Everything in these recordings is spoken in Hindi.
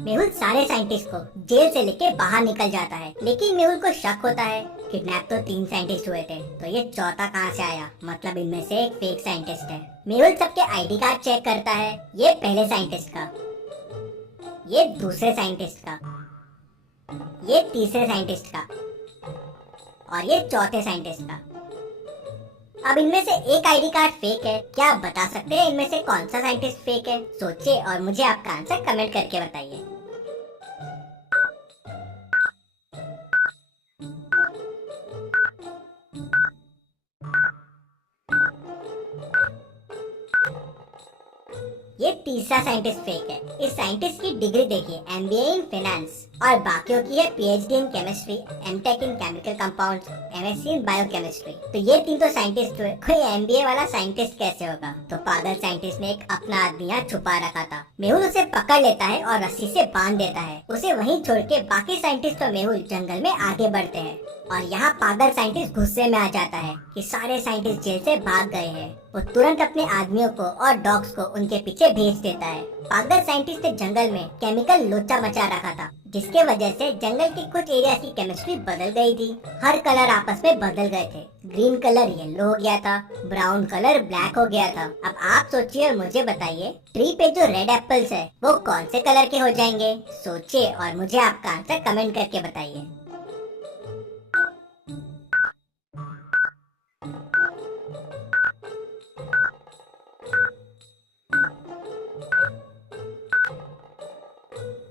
मेहुल सारे साइंटिस्ट को जेल से लेके बाहर निकल जाता है, लेकिन मेहुल को शक होता है किडनैप तो 3 साइंटिस्ट हुए थे, तो ये चौथा कहाँ से आया? मतलब इनमें से एक फेक साइंटिस्ट है। मेहुल सबके आईडी कार्ड चेक करता है, ये पहले साइंटिस्ट का, ये दूसरे साइंटिस्ट का, ये तीसरे साइंटिस्ट का और ये चौथे साइंटिस्ट का। अब इनमें से एक आईडी कार्ड फेक है। क्या आप बता सकते हैं इनमें से कौन सा साइंटिस्ट फेक है? सोचिए और मुझे आपका आंसर कमेंट करके बताइए। ये तीसरा साइंटिस्ट फेक है। इस साइंटिस्ट की डिग्री देखिए, एमबीए इन फाइनेंस, और बाकियों की है PhD in chemistry, MTech in chemical compounds, MSc in biochemistry. तो ये 3 तो साइंटिस्ट हुए, कोई एमबीए वाला साइंटिस्ट कैसे होगा? तो पागल साइंटिस्ट ने एक अपना आदमी यहाँ छुपा रखा था। मेहुल उसे पकड़ लेता है और रस्सी से बांध देता है। उसे वहीं छोड़ के बाकी साइंटिस्ट और मेहुल जंगल में आगे बढ़ते हैं। और यहाँ पागल साइंटिस्ट गुस्से में आ जाता है कि सारे साइंटिस्ट जेल से भाग गए हैं। वो तुरंत अपने आदमियों को और डॉग्स को उनके पीछे भेज देता है। पागल साइंटिस्ट ने जंगल में केमिकल लोचा मचा रखा था, जिसके वजह से जंगल के कुछ एरिया की केमिस्ट्री बदल गई थी। हर कलर आपस में बदल गए थे। ग्रीन कलर येलो हो गया था, ब्राउन कलर ब्लैक हो गया था। अब आप सोचिए और मुझे बताइए, ट्री पे जो रेड एप्पल्स है वो कौन से कलर के हो जाएंगे? सोचिए और मुझे आपका आंसर कमेंट करके बताइए।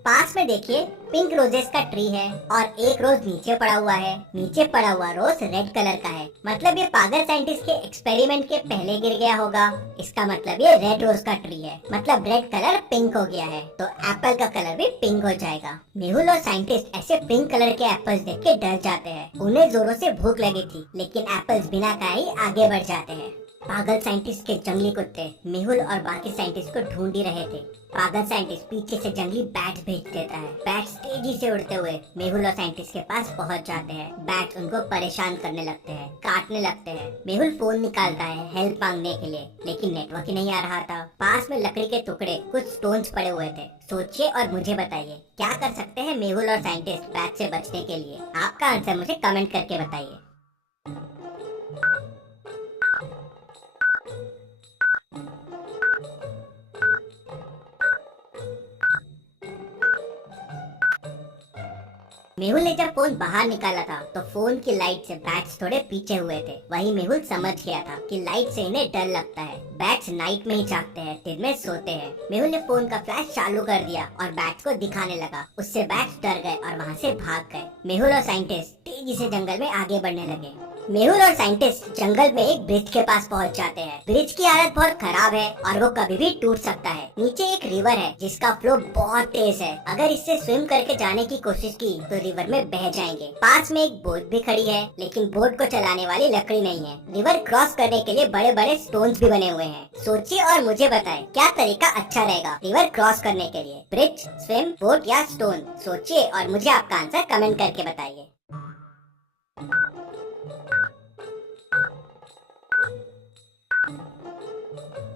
पास में देखिए, पिंक रोजेस का ट्री है और एक रोज नीचे पड़ा हुआ है। नीचे पड़ा हुआ रोज रेड कलर का है, मतलब ये पागल साइंटिस्ट के एक्सपेरिमेंट के पहले गिर गया होगा। इसका मतलब ये रेड रोज का ट्री है, मतलब रेड कलर पिंक हो गया है, तो एप्पल का कलर भी पिंक हो जाएगा। मेहुल और साइंटिस्ट ऐसे पिंक कलर के एप्पल्स देख के डर जाते हैं। उन्हें जोरों से भूख लगी थी, लेकिन एप्पल्स बिना खाए ही आगे बढ़ जाते हैं। पागल साइंटिस्ट के जंगली कुत्ते मेहुल और बाकी साइंटिस्ट को ढूंढ ही रहे थे। पागल साइंटिस्ट पीछे से जंगली बैट्स भेज देता है। बैट्स तेजी से उड़ते हुए मेहुल और साइंटिस्ट के पास पहुंच जाते हैं। बैट्स उनको परेशान करने लगते हैं, काटने लगते हैं। मेहुल फोन निकालता है हेल्प मांगने के लिए, लेकिन नेटवर्क ही नहीं आ रहा था। पास में लकड़ी के टुकड़े, कुछ स्टोन्स पड़े हुए थे। सोचिए और मुझे बताइए, क्या कर सकते हैं मेहुल और साइंटिस्ट बैट से बचने के लिए? आपका आंसर मुझे कमेंट करके बताइए। मेहुल ने जब फोन बाहर निकाला था तो फोन की लाइट से बैट्स थोड़े पीछे हुए थे। वही मेहुल समझ गया था कि लाइट से इन्हें डर लगता है। बैट्स नाइट में ही जागते हैं, दिन में सोते हैं। मेहुल ने फोन का फ्लैश चालू कर दिया और बैट्स को दिखाने लगा। उससे बैट्स डर गए और वहाँ से भाग गए। मेहुल और साइंटिस्ट तेजी से जंगल में आगे बढ़ने लगे। मेहुल और साइंटिस्ट जंगल में एक ब्रिज के पास पहुंच जाते हैं। ब्रिज की हालत बहुत खराब है और वो कभी भी टूट सकता है। नीचे एक रिवर है जिसका फ्लो बहुत तेज है। अगर इससे स्विम करके जाने की कोशिश की तो रिवर में बह जाएंगे। पास में एक बोट भी खड़ी है, लेकिन बोट को चलाने वाली लकड़ी नहीं है। रिवर क्रॉस करने के लिए बड़े बड़े स्टोन्स भी बने हुए हैं। सोचिए और मुझे बताएं, क्या तरीका अच्छा रहेगा रिवर क्रॉस करने के लिए? ब्रिज, स्विम, बोट या स्टोन? सोचिए और मुझे आपका आंसर कमेंट करके बताइए।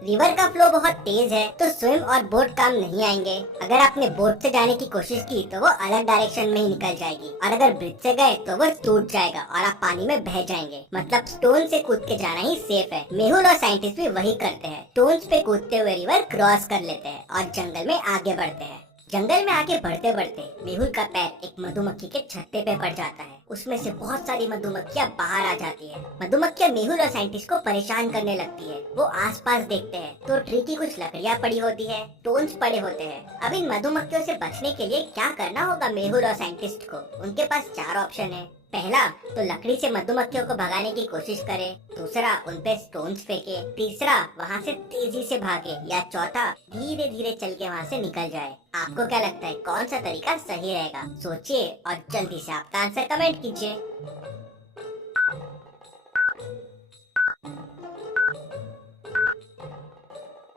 रिवर का फ्लो बहुत तेज है, तो स्विम और बोट काम नहीं आएंगे। अगर आपने बोट से जाने की कोशिश की तो वो अलग डायरेक्शन में ही निकल जाएगी, और अगर ब्रिज से गए तो वो टूट जाएगा और आप पानी में बह जाएंगे। मतलब स्टोन से कूद के जाना ही सेफ है। मेहुल और साइंटिस्ट भी वही करते हैं। स्टोन्स पे कूदते हुए रिवर क्रॉस कर लेते हैं और जंगल में आगे बढ़ते हैं। जंगल में आगे बढ़ते बढ़ते मेहुल का पैर एक मधुमक्खी के छत्ते पे पड़ जाता है। उसमें से बहुत सारी मधुमक्खियां बाहर आ जाती है। मधुमक्खियां मेहुल और साइंटिस्ट को परेशान करने लगती है। वो आसपास देखते हैं तो ट्री की कुछ लकड़ियां पड़ी होती है, स्टोन्स पड़े होते हैं। अब इन मधुमक्खियों से बचने के लिए क्या करना होगा मेहुल और साइंटिस्ट को? उनके पास 4 ऑप्शन है। पहला तो लकड़ी से मधुमक्खियों को भगाने की कोशिश करे। दूसरा, उन पे स्टोन्स फेंके। तीसरा, वहाँ से तेजी से भागे। या चौथा, धीरे धीरे चल के वहाँ से निकल जाए। आपको क्या लगता है कौन सा तरीका सही रहेगा? सोचिए और जल्दी से आपका आंसर कमेंट कीजिए।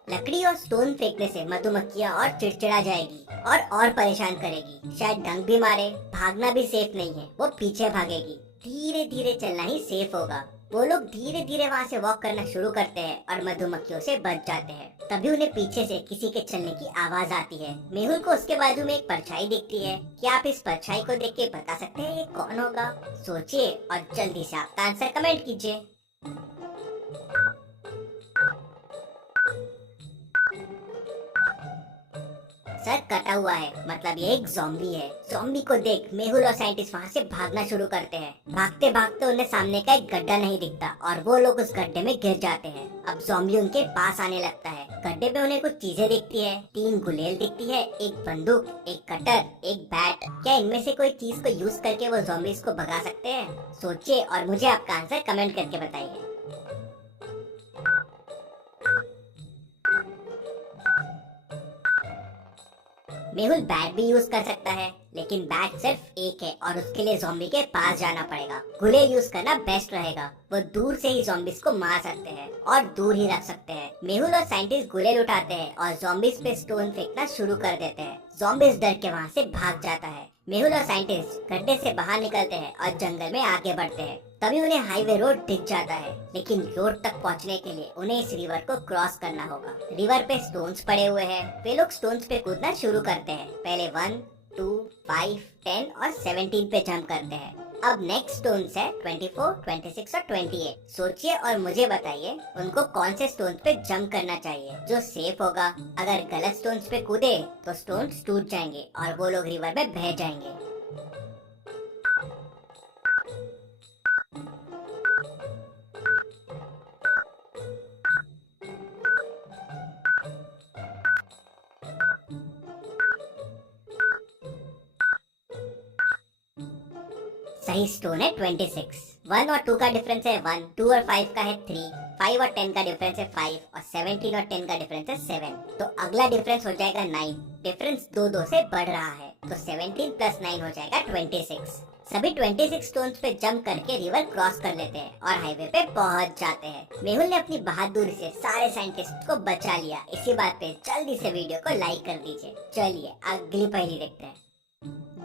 लकड़ी और स्टोन फेंकने से मधुमक्खियाँ और चिड़चिड़ा जाएगी और परेशान करेगी। शायद डंक भी मारे। भागना भी सेफ नहीं है, वो पीछे भागेगी। धीरे धीरे चलना ही सेफ होगा। वो लोग धीरे धीरे वहाँ से वॉक करना शुरू करते हैं और मधुमक्खियों से बच जाते हैं। तभी उन्हें पीछे से किसी के चलने की आवाज आती है। मेहुल को उसके बाजू में एक परछाई दिखती है। क्या आप इस परछाई को देख के बता सकते हैं ये कौन होगा? सोचिए और जल्दी से आपका आंसर कमेंट कीजिए। सर कटा हुआ है, मतलब ये एक ज़ॉम्बी है। ज़ॉम्बी को देख मेहुल और साइंटिस्ट वहाँ से भागना शुरू करते हैं। भागते भागते उन्हें सामने का एक गड्ढा नहीं दिखता और वो लोग उस गड्ढे में गिर जाते हैं। अब ज़ॉम्बी उनके पास आने लगता है। गड्ढे पे उन्हें कुछ चीजें दिखती है। 3 गुलेल दिखती है, एक बंदूक, एक कटर, एक बैट। क्या इनमें से कोई चीज को यूज करके वो ज़ॉम्बीज को भगा सकते हैं? सोचिए और मुझे आपका आंसर कमेंट करके बताइए। मेहुल बैट भी यूज कर सकता है, लेकिन बैट सिर्फ एक है और उसके लिए ज़ॉम्बी के पास जाना पड़ेगा। गुलेल यूज करना बेस्ट रहेगा। वो दूर से ही ज़ॉम्बीज को मार सकते हैं और दूर ही रख सकते हैं। मेहुल और साइंटिस्ट गुलेल उठाते हैं और ज़ॉम्बीज पे स्टोन फेंकना शुरू कर देते हैं। ज़ॉम्बीज डर के वहाँ से भाग जाता है। मेहुल और साइंटिस्ट गड्ढे से बाहर निकलते हैं और जंगल में आगे बढ़ते हैं। तभी उन्हें हाईवे रोड दिख जाता है, लेकिन रोड तक पहुंचने के लिए उन्हें इस रिवर को क्रॉस करना होगा। रिवर पे स्टोन्स पड़े हुए हैं। वे लोग स्टोन्स पे कूदना शुरू करते हैं। पहले 1, 2, 5, 10 और 17 पे जंप करते हैं। अब नेक्स्ट स्टोन्स है 24, 26 और 28। सोचिए और मुझे बताइए उनको कौन से स्टोन्स पे जंप करना चाहिए जो सेफ होगा। अगर गलत स्टोन्स पे कूदे तो स्टोन्स टूट जाएंगे और वो लोग रिवर में बह जाएंगे। सही स्टोन है 26। 1 और 2 का डिफरेंस है 1, 2 और 5 का है 3, 5 और 10 का डिफरेंस है 5 और 17 और 10 का डिफरेंस है 7। तो अगला डिफरेंस हो जाएगा 9। डिफरेंस 2 से बढ़ रहा है, तो 17 प्लस 9 हो जाएगा 26। सभी 26 स्टोन्स पे जंप करके रिवर क्रॉस कर लेते हैं और हाईवे पे पहुंच जाते हैं। मेहुल ने अपनी बहादुरी से सारे साइंटिस्ट को बचा लिया। इसी बात पे जल्दी से वीडियो को लाइक कर दीजिए। चलिए अगली पहेली देखते हैं।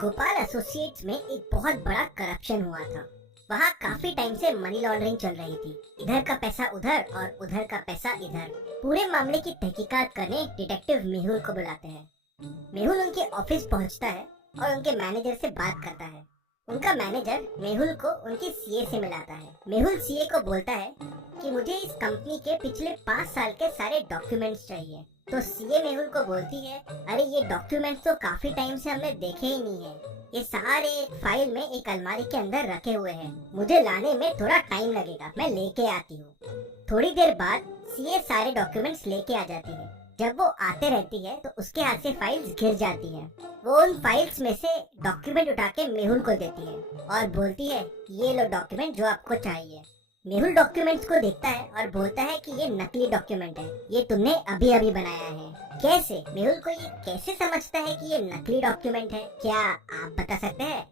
गोपाल एसोसिएट्स में एक बहुत बड़ा करप्शन हुआ था। वहाँ काफी टाइम से मनी लॉन्ड्रिंग चल रही थी। इधर का पैसा उधर और उधर का पैसा इधर। पूरे मामले की तहकीकात करने डिटेक्टिव मेहुल को बुलाते हैं। मेहुल उनके ऑफिस पहुँचता है और उनके मैनेजर से बात करता है। उनका मैनेजर मेहुल को उनकी सीए से मिलाता है। मेहुल सीए को बोलता है कि मुझे इस कंपनी के पिछले 5 साल के सारे डॉक्यूमेंट्स चाहिए। तो सीए मेहुल को बोलती है, अरे ये डॉक्यूमेंट्स तो काफी टाइम से हमने देखे ही नहीं है। ये सारे फाइल में एक अलमारी के अंदर रखे हुए हैं। मुझे लाने में थोड़ा टाइम लगेगा, मैं लेके आती हूँ। थोड़ी देर बाद सीए सारे डॉक्यूमेंट्स लेके आ जाती है। जब वो आते रहती है तो उसके हाथ से फाइल्स गिर जाती है। वो उन फाइल्स में से डॉक्यूमेंट उठा के मेहुल को देती है और बोलती है, ये लो डॉक्यूमेंट जो आपको चाहिए। मेहुल डॉक्यूमेंट्स को देखता है और बोलता है कि ये नकली डॉक्यूमेंट है, ये तुमने अभी अभी बनाया है। कैसे? मेहुल को ये कैसे समझता है कि ये नकली डॉक्यूमेंट है? क्या आप बता सकते हैं?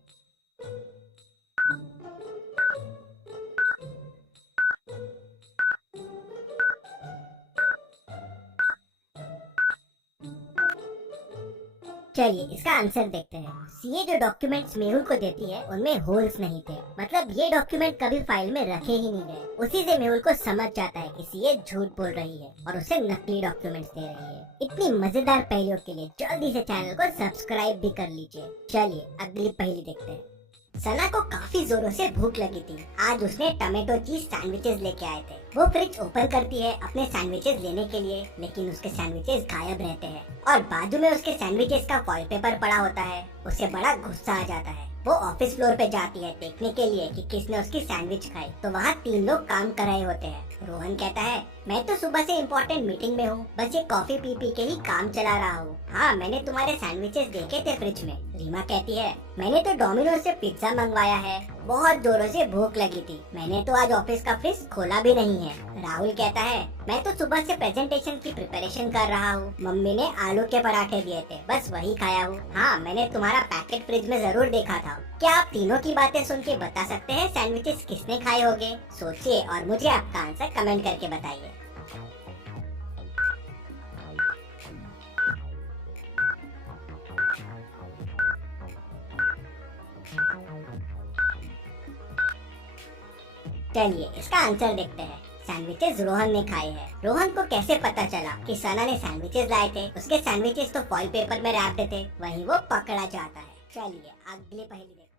चलिए इसका आंसर देखते हैं। सीए जो डॉक्यूमेंट्स मेहुल को देती है उनमें होल्स नहीं थे, मतलब ये डॉक्यूमेंट कभी फाइल में रखे ही नहीं गए। उसी से मेहुल को समझ जाता है कि सीए झूठ बोल रही है और उसे नकली डॉक्यूमेंट्स दे रही है। इतनी मजेदार पहेलियों के लिए जल्दी से चैनल को सब्सक्राइब भी कर लीजिए। चलिए अगली पहेली देखते हैं। सना को काफी जोरों से भूख लगी थी। आज उसने टमेटो चीज सैंडविचेस लेके आए थे। वो फ्रिज ओपन करती है अपने सैंडविचेस लेने के लिए, लेकिन उसके सैंडविचेस गायब रहते हैं और बाजू में उसके सैंडविचेस का वॉलपेपर पड़ा होता है। उसे बड़ा गुस्सा आ जाता है। वो ऑफिस फ्लोर पे जाती है देखने के लिए कि किसने उसकी सैंडविच खाई। तो वहाँ 3 लोग काम कर रहे होते हैं। रोहन कहता है, मैं तो सुबह से इम्पोर्टेंट मीटिंग में हूँ, बस ये कॉफी पी पी के ही काम चला रहा हूँ। हाँ, मैंने तुम्हारे सैंडविचेस देखे थे फ्रिज में। रीमा कहती है, मैंने तो डोमिनोज से पिज्जा मंगवाया है, बहुत जोरों से भूख लगी थी, मैंने तो आज ऑफिस का फ्रिज खोला भी नहीं है। राहुल कहता है, मैं तो सुबह से प्रेजेंटेशन की प्रिपरेशन कर रहा हूँ, मम्मी ने आलू के पराठे दिए थे, बस वही खाया हूँ। हाँ, मैंने तुम्हारा पैकेट फ्रिज में जरूर देखा था। क्या आप तीनों की बातें सुन के बता सकते हैं सैंडविचेस किसने खाए होंगे? सोचिए और मुझे आपका आंसर कमेंट करके बताइए। चलिए इसका आंसर देखते हैं। सैंडविचेस रोहन ने खाए हैं। रोहन को कैसे पता चला कि सना ने सैंडविचेस लाए थे? उसके सैंडविचेस तो फॉइल पेपर में रैप्ड थे, वहीं वो पकड़ा जाता है। चलिए अगली पहेली देखते हैं।